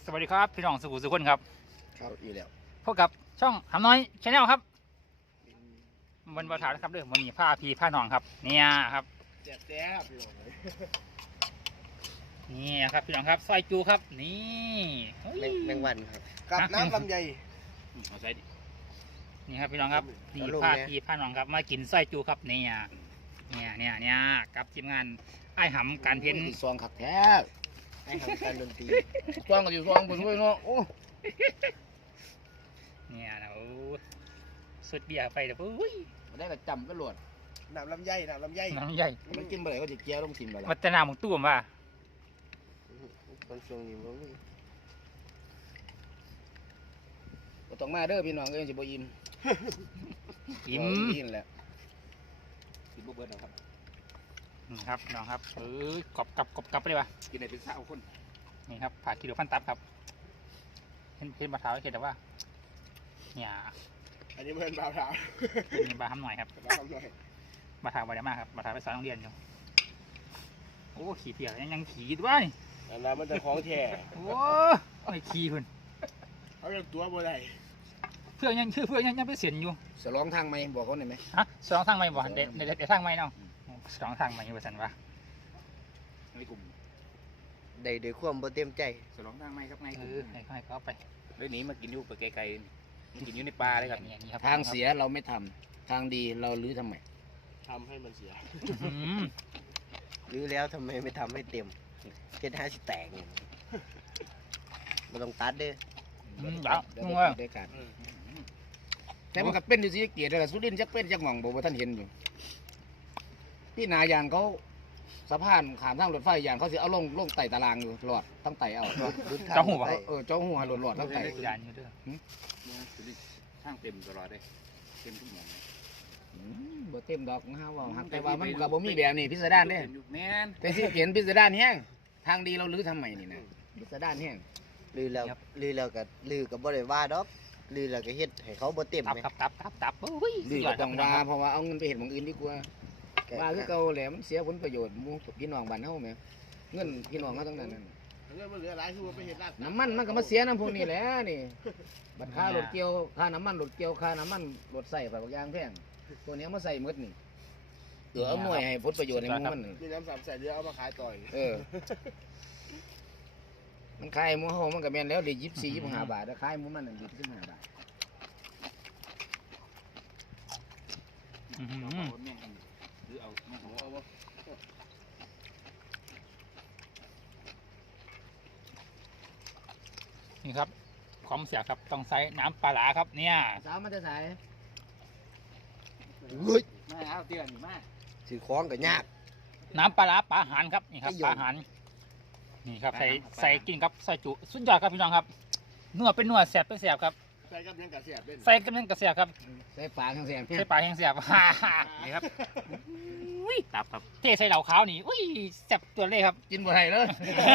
สวัสดีครับพี่น้องสุขุมสุขคนครับเข้าอีแล้วพบกับช่องหำน้อยชาแนลครับวันประธานนะครับเรื่องวันนี้ผ้าพีผ้าหนองครับเนี่ยครับแจ๊บพี่น้องนี่ครับพี่น้องครับซอยจูครับนี่แมงวันครับกับน้ำลำไยเอาใส่นี่ครับพี่น้องครับนี่ผ้าพีผ้าหนองครับมากินซอยจูครับเนี่ยกับทีมงานไอ้หำการเพ้นซองขักแท้ไอ้หำการดนตรีซองก็อยู่ซองบนด้วยเนาะโอ้เนี่ยนะโอ้สุดเบียร์ไปเด้อปุ้ยมาได้ก็จำก็หลวดน้ำลำไยน้ำใหญ่มันกินเมื่อไหร่ก็จะเกี้ยวลงทิมไปแล้ววัฒนาของตู้ผมว่าตอนช่วงนี้มันก็ต้องมาเด้อพี่น้องเอ้ยจะบ่อิ่มอิ่มแหละกินบ่เบิดนะครับนี่ครับน้องครับกรอบไปเลยว่ะกินในเป็นสาวคนนี่ครับผัดกิโลฟันตับครับเห็นบะเท้าเห็นแต่ว่าเนี่ยอันนี้เป็นบะเท้าเป็นบะทำหน่อยครับบะเท้าบะเท้ามากครับบะเท้าไปสอนโรงเรียนอยู่โอ้ขี่เปียกยังขี่ด้วยอันนั้นมันจะคล้องแช่โอ้ยขี่คุณเขาเรียกตัวบ่ได้เพื่อนยังไปเสียนอยู่สลองทางไหมบอกเขาหน่อยไหมฮะสลองทางไหมบอกเด็ดทางไหมเนาะสลองทางไหมอยู่สันวะในกลุ่มได้โดยความบ่เต็มใจสลองทางไหมครับไงให้เขาไปเรื่องนี้มากินอยู่ไปไกลๆกินอยู่ในป่าเลยครับทางเสียเราไม่ทำทางดีเราลื้อทำไมทำให้มันเสียลื้อแล้วทำไมไม่ทำให้เต็มเจ็ดห้าสิแตกมันต้องตัดด้วยเดี๋ยวได้กันแต่มันก็เป็นอยู่สิเกียรติเลยสุรินทร์จักเป็นจักหม่องบอกว่าท่านเห็นอยู่พี่นายางเขาสะพานขามทางรถไฟยางเขาสิเอาลงไต่ตารางอยู่หลอดทั้งไต่เอาเจ้าหัวเจ้าหัวหลอดทั้งไต่ยานอยู่ด้วยทางเต็มตลอดเลยเต็มทุกหม่องบ่เต็มดอกนะฮะว่าแต่ว่ามันก็บ่มีแบบนี้พิสดารเด้แต่สิเห็นพิสดารแห้งทางดีเราลื้อทำไมนี่นะพิสดารแห้งลื้อแล้วก็ลื้อก็บ่ได้ว่าดอกลื้อแล้วก็เฮ็ดให้เขาบ่เต็มไหมตับลื้อก็ต้องว่าเพราะว่าเอาเงินไปเฮ็ดหม้องอื่นดีกว่าว่าคือเก่าแหละมันเสียผลประโยชน์หมู่พี่น้องบ้านเฮาแหมเงินพี่น้องเฮาทั้งนั้นเงินมันเหลือหลายคือว่าไปเฮ็ดลาบน้ำมันก็มาเสียน้ำพวกนี้แหละนี่บัตรค่ารถเกี่ยวค่าน้ำมันรถเกี่ยวค่าน้ำมันรถใส่ไปบางอย่างแพงตัวนี้มาใส่หมดนี่เอาหน่วยให้ผลประโยชน์ในหมู่มันมีน้ำ300,000เดือเอามาขายต่อยมันขายหมูเฮามันก็แม่นแล้วได้24-25 บาทแล้วขายหมูมันนั่น25 บาทนี่ครับความเสียครับต้องใส่น้ำปลาหลาครับเนี่ยสาวมันจะใส่เฮ้ยไม่เอาเตือนมากถือคล้องกับยากน้ำปลาหลาปลาหันครับนี่ครับปลาหันนี่ครับใส่กินครับใส่จุสุดยอดครับพี่น้องครับนัวเป็นนัวแสบเป็นแสบครับใส่กับยังกระเสียบใส่กับยังกระเสียบครับใส่ปลาแห้งแสบใส่ปลาแห้งแสบนี่ครับตับครับเทใส่เหล่าขาวนี่อุ้ยแสบตัวเลยครับกินบ่ได้เลย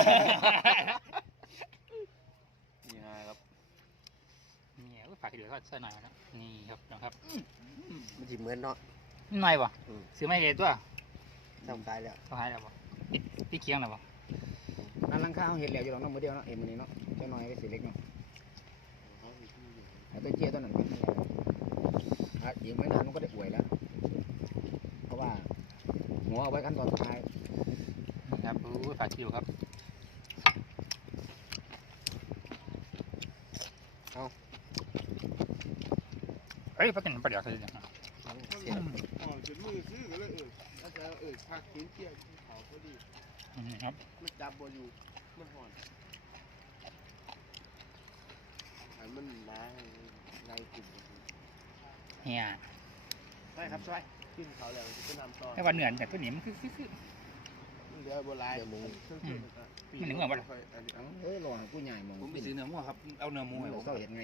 นี่ครับนี่ฝากให้ดูก็ใส่หน่อยนะนี่ครับนะครับมันจะเหมือนเนาะหน่อยป่ะซื้อไม่เห็นตัวทำขายแล้วเขาขายแล้วป่ะพี่เคียงแล้วป่ะนั่นลังข้าวเห็นแล้วอยู่หรอกน้องมือเดียวเนาะเอ็มมือนี้เนาะเจ้าน้อยก็สีเล็กเนาะตัวเจี๊ยตัวนั้นเป็นอะไรยิงไม่นานมันก็ได้ป่วยแล้วเพราะว่าหัวเอาไว้ขั้นตอนสุดท้ายครับฝากคิวครับเอาเฮ้ยพักกันประเดี๋ยวคือเนี่ยจุดมือซื้อกันเลยถ้าจะพักกินเที่ยวเขาพอดีครับมันจับบ่อยู่มันห่อนมันมาในกลุ่มเฮียใช่ครับใช่กินเขาแล้วจะนำต่อให้วันเหนื่อยแต่ตัวนี้มันคือเดี๋ยวโบราณมันหนึ่งเหมือนว่ารอผู้ใหญ่มองผมไปซื้อเนื้อหมูครับเอาเนื้อหมูให้ผมเขาเห็นไง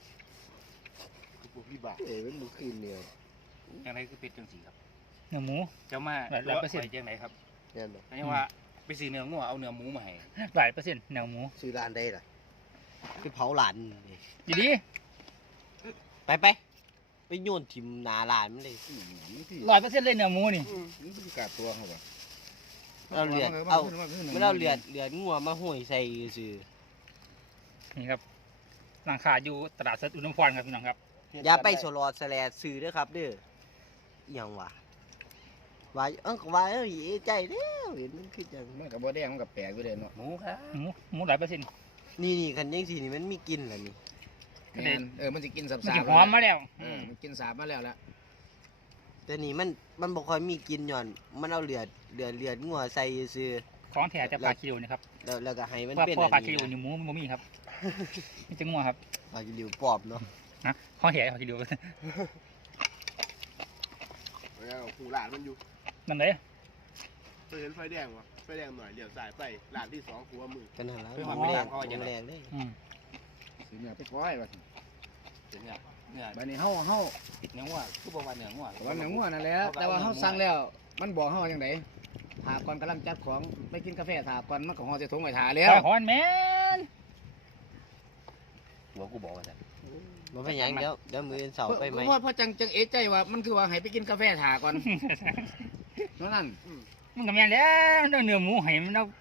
ปุ๊บพี่บ่าเป็นมือคืนเนี่ยอย่างไรคือเป็ดจังสีครับเนื้อหมูเจ้ามา100%จังไรครับเนี่ยอันนี้ว่าไปซื้อเนื้อหมูเอาเนื้อหมูมาให้100%เนื้อหมูซื้อร้านได้หรอคือเผาหลานดีไปโยนทิมนาลานมันเลย 100%เลยเนื้อหมูนี่มันเป็นการตัวเขาแบบเราเลือดเอาไม่เราเลือดงัวมาห่วยใส่ซื้อนี่ครับร้านค้าอยู่ตลาดสดอุดมพรครับพี่น้องครับอย่าไปโซลอดแสลดซื้อเด้อครับเด้ออิหยังวะว่าก็ว่าเอ้ยใจเด้อเห็นมันคือจังมันกับบ่แดงมันกับแปลกอยู่เลยเนาะหมูครับหมูหลายเปอร์เซ็นต์นี่คันยังสินี่มันมีกลิ่นล่ะนี่กระเด็นมันจะกินสับมันสาจะหอมมาแล้วมันกินสาบมาแล้วละแต่นี่มันบ่ค่อยมีกลิ่นย้อนมันเอาเลือดงัวใส่ซื่อของแถแต่ปลาคิวนะครับแล้วก็ให้มันเพราะเป็นปลาอันคิวนี้นี่หมูมันบ่มีครับนี่จะงัวครับปลาคิวปอบเนาะนะของแถปลาคิวแล้วหูหลานมันอยู่นั่นเลยเคยเห็นไฟแดงวะไฟแดงหน่อยเดี๋ยวสายไปหลานที่สองหัวมือกันนั่นล่ะเป็นหอมแรงพอจะได้แรงเด้สิเนี่ยไปก้อยว่าเนี่ยบัดนี้เฮาเนื้อวัวคือบอกว่าเนื้อวัวว่าหนังงัวนั่นแหละแต่ว่าเฮาสั่งแล้วมันบอกเฮาจังได๋ถาก่อนกำลังจัดของไปกินกาแฟถาก่อนมันก็ฮอจะถุงไว้ถาแล้วหอนแม่นหัวกูบอกว่าจะบ่เป็นหยังเดี๋ยวมื้อเสาร์ไปไหมเพราะจังเอะใจว่ามันคือว่าให้ไปกินกาแฟถาก่อนนั่นมันก็แม่นแล้วมันเอาเนื้อหมูให้มันเอา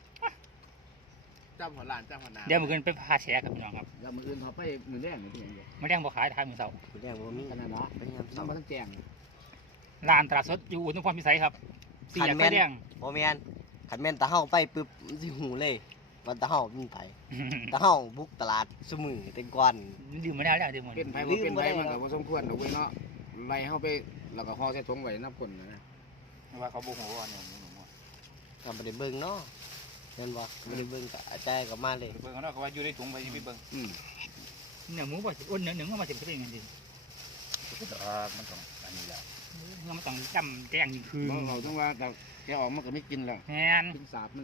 จ้ำหัวหลานจ้ำหัวนาเดี๋ยวมื้อคืนไปพาแชร์กับพี่น้องครับแล้วมื้ออื่นเฮาไปมื้อแรกนี่เป็นหยังไงไม่ได้บ่ขายทางมื้อเสาร์แรงบ่มีขนาดนั้นไปยามน้ำเสาร์มันแจ้งร้านตลาดสดอยู่อุดมพรพิสัยครับสี่แยกไฟแดงบ่แม่นคันแม่นตาเฮาไปปึ๊บมันสิหูเลยว่าตาเฮามีไผตาเฮาบุกตลาดซุมื้อแต่ก่อนดื่มไม่ได้แล้วดื่มหมดเป็นไผบ่เป็นไผมันก็บ่สมควรดอกเว้ยเนาะไล่เฮาไปแล้วก็ฮอใส่ถุงไว้นับคนนะว่าเขาบอกว่าเนื้อหมูก็บ่ได้เบิ่งเนาะแม่นบ่บ่ได้เบิ่งก็อาจารย์ก็มาเลยเบิ่งเขาเนาะเขาว่าอยู่ในถุงไปที่พี่เบิ่งเนื้อหมูบ่สิอ้นเนื้อมาสิเป็นยังไงดิมันต้องอันนี้แหละเนื้อมันต้องจำแดงนี่คือบ่เราต้องว่าแต่แกออกมันก็ไม่กินแล้วแม่นกินสาบนึง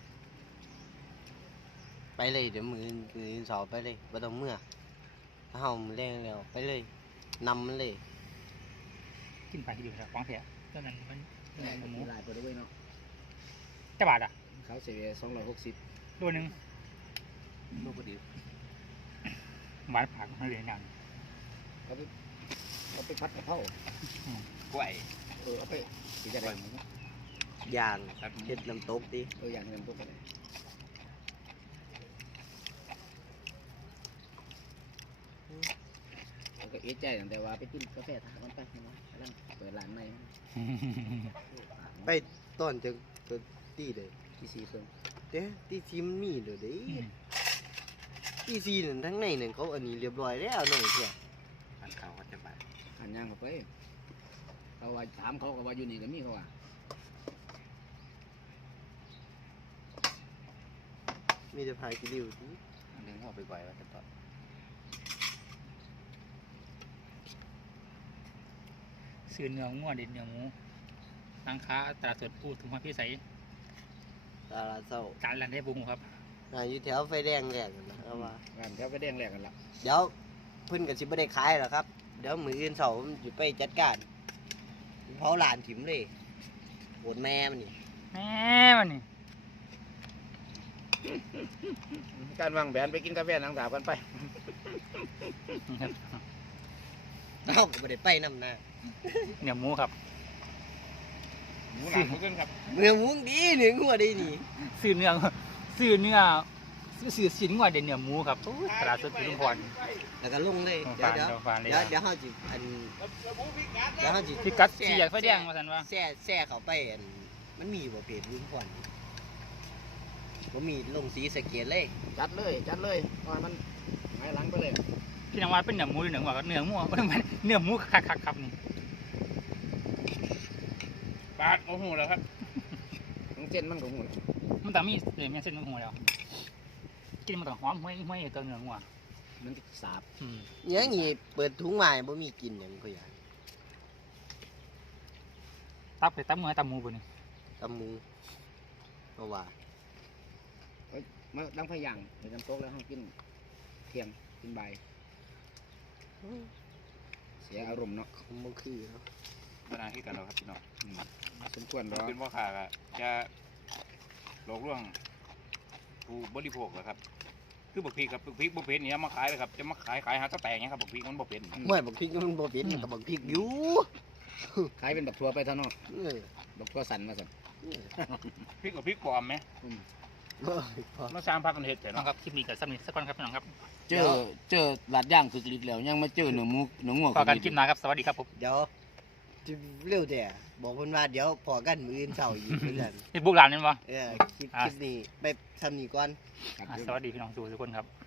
ไปเลยเดี๋ยวมื้อเสาร์ไปเลยบ่ต้องเมื่อถ้าเฮามื้อแรงแล้วไปเลยนำมันเลยกินไปที่เดียวครับของแท้ตอนนั้นมันเนื้อหมูหลายไปด้วยเนาะจะบาทอ่ะเขาเสีย260 ตัวหนึงลูกก็ดีหวานผักมันเหลือนั่นเอาไปผัดกะเพรากล้วยเอาไปสิจะได้ย่างครับเฮ็ดน้ำตกติอย่างนั้นตัวก็ได้แล้วก็เอะใจตั้งแต่ว่าไปกินกาแฟถามันไปเนาะกำลังเปิดร้านใหม่ไปต้นจังตัวตีเลยที่4เครื่องเด้ตีซีมันมีเด้อเด้ตีซีนั่นทั้งในนั่นเขาอันนี้เรียบร้อยแล้วน้องเสียอันเขาก็จะไปหันย่างเข้าไปเขาว่าถามเขาก็ว่าอยู่นี่ก็มีเขาว่ามีแต่พายกิริวติอันนึงเขาไปไกวว่าจะต่อซื้อเนื้องัวเด็ดเนื้อหมูร้านค้าตลาดสดอุดมพรพิสัยตาลาเศร้าจานละได้บุ้งครับอยู่แถวไฟแดงแรกนั่นนะเอาว่าร้านแถวไปแดงแรกกันละเดี๋ยวเพิ่นก็สิบ่ได้ขายหรอกครับ เดี๋ยวมื้ออื่นเช้าผมสิไปจัดการเผาหลานถิ่มเลยโหดแม่มันนี่แม่มันนี่การวางแผนไปกินกาแฟหนังสาวกันไปเอ้าก็บ่ได้ไปนำหน้าเนื้อหมูครับหมูหลานเขาขึ้นครับเมืองมุ้งดีหนึ่งหัวได้นี่ซื้อเนื้อซื้อชิ้นงัวเด็ดเนื้อหมูครับตลาดสดอุดมพรแล้วก็ลงเลยฟานเลยเดี๋ยวเฮาสิอันเดี๋ยวเฮาสิที่กัดสี่แยกไฟแดงว่าซั่นว่าแซ่เข้าไปอันมันมีบ่เพจลุงก่อนบ่มีลงสีสะเกตเลยจัดเลยว่ามันไงหลังไปเลยพี่น้องว่าเป็นเนื้อหมูหรือเนื้องัวครับเนื้อหมูบ่ต้องเนื้อหมูคักๆครับนี่ปาดโอ้โหแล้วครับทั้งเส้นมันก็หุ่นมันต้องมีเส้นมันหัวแล้วกินมันต้องหอมห้วยตัวเนื้องัวมันสาบอย่างนี้เปิดถุงมาบ่มีกินหยังก็อย่างตับไปตับมือตับหมูบ่นี่ตำหมูเพราะว่ามาดังไฟย่างไปน้ำตกแล้วห้องกินเที่ยงกินบ่ายเสียอารมณ์เนาะคงบ่คือเนาะขนาดที่กันเราครับพี่น้องสมควรหรอเป็นพ่อค้าก็จะหลอกลวงผู้บริโภคเหรอครับคือบักพริกครับบักพริกบ่เป็นเนี่ยมาขายเลยครับจะมาขายหาตะแตงเนี่ยครับบักพริกมันบ่เป็นห้วยบักพริกมันบ่เป็นกับบักพริกอยู่ขายเป็นบักทัวไปเท่านั้นเออบักทัวสันมาสั่นเออพริกกับพริกปลอมไหมมาสร้างพักกันเฮ็ดแต่น้องเนาะครับคลิปนี้กับสักนิดสักคนครับพี่น้องครับเจอลาดย่างฝึกฤทธิ์แล้วยังมาเจอเนื้อหมูเนื้องัวพอกันคลิปหน้าครับสวัสดีครับผมเดี๋ยวจะเร็วแต่บอกเพิ่นว่าเดี๋ยวพอกันมื้ออื่นเช้าอีกเพิ่นนั่นนี่บุกหลานนี่มั้งคลิปนี้ไปทำนี่ก่อนสวัสดีพี่น้องทุกคนครับ